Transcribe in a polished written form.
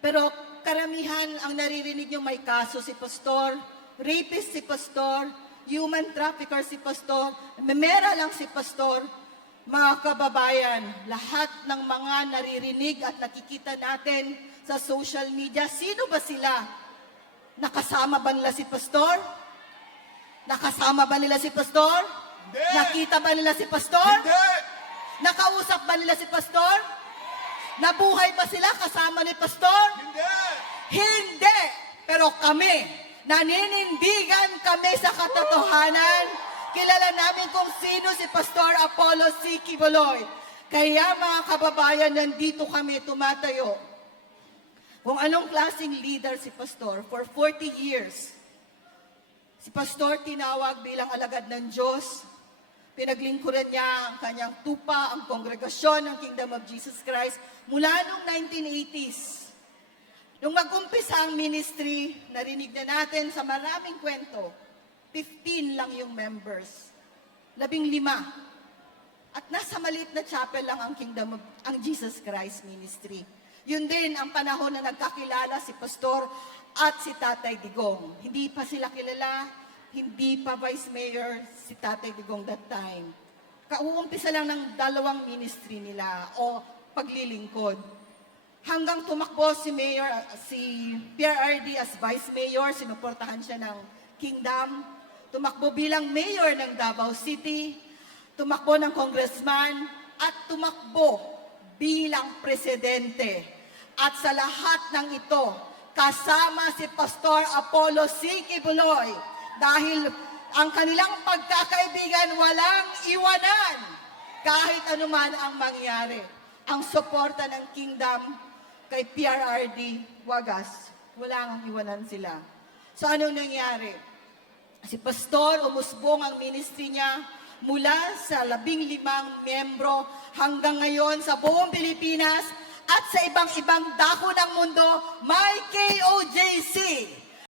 Pero karamihan ang naririnig nyo may kaso si pastor, rapist si pastor, human trafficker si pastor, memera lang si pastor. Mga kababayan, lahat ng mga naririnig at nakikita natin sa social media, sino ba sila? Nakasama ba nila si pastor? Nakasama ba nila si pastor? Hindi! Nakita ba nila si pastor? Hindi! Nakausap ba nila si pastor? Nabuhay ba sila kasama ni pastor? Hindi! Hindi! Pero kami, naninindigan kami sa katotohanan. Kilala namin kung sino si Pastor Apollo C. Quiboloy. Kaya mga kababayan, nandito kami tumatayo. Kung anong klaseng leader si Pastor, for 40 years, si Pastor tinawag bilang alagad ng Diyos. Pinaglingkuran niya ang kanyang tupa, ang kongregasyon ng Kingdom of Jesus Christ mula noong 1980s. Nung mag-umpisa ang ministry, narinig na natin sa maraming kwento, 15 lang yung members. 15. At nasa maliit na chapel lang ang Kingdom of ang Jesus Christ Ministry. Yun din ang panahon na nagkakilala si Pastor at si Tatay Digong. Hindi pa sila kilala, hindi pa Vice Mayor si Tatay Digong that time. Kauumpisa lang ng dalawang ministry nila o paglilingkod. Hanggang tumakbo si PRRD as Vice Mayor, sinuportahan siya ng Kingdom. Tumakbo bilang mayor ng Davao City, tumakbo ng congressman, at tumakbo bilang presidente. At sa lahat ng ito, kasama si Pastor Apollo C. Quiboloy dahil ang kanilang pagkakaibigan walang iwanan kahit anuman ang mangyari. Ang suporta ng Kingdom kay PRRD, wagas, wala nang iwanan sila. So anong nangyari? Si Pastor, umusbong ang ministry niya mula sa 15 miyembro hanggang ngayon sa buong Pilipinas at sa ibang-ibang dako ng mundo, may KOJC.